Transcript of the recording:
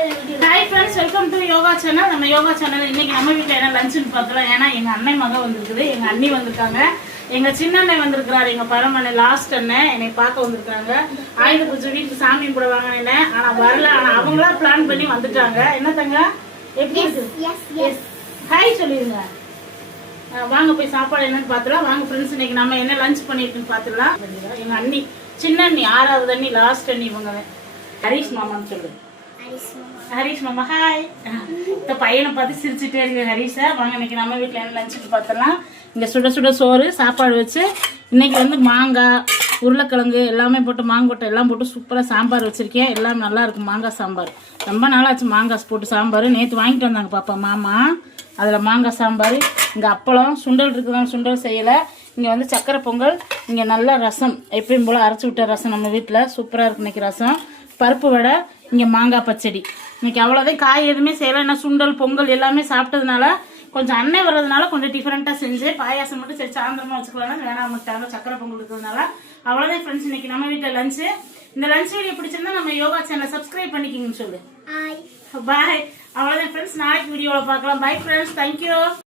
Hi friends welcome to yoga channel நம்ம yoga channel இன்னைக்கு நம்ம வீட்டில் என்ன லஞ்சுன்னு பார்க்கலாம். ஏன்னா எங்கள் அண்ணன் மகன் வந்திருக்குது எங்கள் அண்ணி வந்திருக்காங்க. எங்கள் சின்ன அண்ணன் வந்திருக்கிறாரு எங்கள் பரமண்ணன் லாஸ்ட் அண்ணன். என்னை பார்க்க வந்திருக்காங்க. ஆயுத பூஜை வீட்டுக்கு சாமி கூட வாங்கினேன். ஆனால் வரல. ஆனால் அவங்களா பிளான் பண்ணி வந்துட்டாங்க. என்ன தங்க? எப்படி இருக்கு? ஹாய் சொல்லிடுங்க வாங்க போய் சாப்பாடு என்னன்னு பார்த்துலாம் வாங்க ஃப்ரெண்ட்ஸ் இன்னைக்கு நம்ம என்ன லஞ்ச் பண்ணியிருக்குன்னு பார்த்துலாம் எங்கள் அண்ணி சின்ன அண்ணி ஆறாவது அண்ணி லாஸ்ட் அண்ணி இவங்க. ஹரிஷ் மாமான்னு சொல்லு ஹரிஷ் மாமா ஹாய் இந்த பையனை பார்த்து சிரிச்சுட்டே இருக்கு ஹரிஷா. வாங்க இன்னைக்கு நம்ம வீட்டில் என்ன லஞ்சுக்கு பார்த்தலாம் இங்கே சுட சுட சோறு சாப்பாடு வச்சு இன்னைக்கு வந்து மாங்காய் உருளைக்கிழங்கு எல்லாமே போட்டு மாங்கொட்டை எல்லாம் போட்டு சூப்பராக சாம்பார் வச்சுருக்கேன் எல்லாம் நல்லாயிருக்கும் மாங்காய் சாம்பார். ரொம்ப நாளாச்சு மாங்காய் போட்டு சாம்பார். நேற்று வாங்கிட்டு வந்தாங்க பாப்பா மாமா. அதில் மாங்காய் சாம்பார் இங்கே அப்பளம் சுண்டல் இருக்குதான் சுண்டல் செய்யலை. இங்கே வந்து சக்கரை பொங்கல் இங்கே நல்லா ரசம். எப்பயும் போல் அரைச்சி விட்ட ரசம் நம்ம வீட்டில் சூப்பராக இருக்கு இன்னைக்கு ரசம். பருப்பு வடை இங்கே மாங்காய் பச்சடி. இன்னைக்கு அவ்வளோதான். காய் எதுவுமே செய்யலை. என்ன சுண்டல் பொங்கல் எல்லாமே சாப்பிட்டதுனால கொஞ்சம் அன்னை வர்றதுனால கொஞ்சம் டிஃப்ரெண்ட்டாக செஞ்சு பாயாசம் மட்டும் சரி சாயந்தரமாக வச்சுக்கலாம் வேணாம் விட்டாங்க சக்கரை பொங்கல் இருக்கிறதுனால அவ்வளோதான் ஃப்ரெண்ட்ஸ் இன்னைக்கு நம்ம வீட்டில் லஞ்சு இந்த லஞ்ச் வீடியோ பிடிச்சிருந்தா நம்ம யோகா சேனலை சப்ஸ்கிரைப் பண்ணிக்கிங்கன்னு சொல்லு. பாய் அவ்வளோதான் ஃப்ரெண்ட்ஸ் நாளைக்கு வீடியோவில் பார்க்கலாம். Bye friends thank you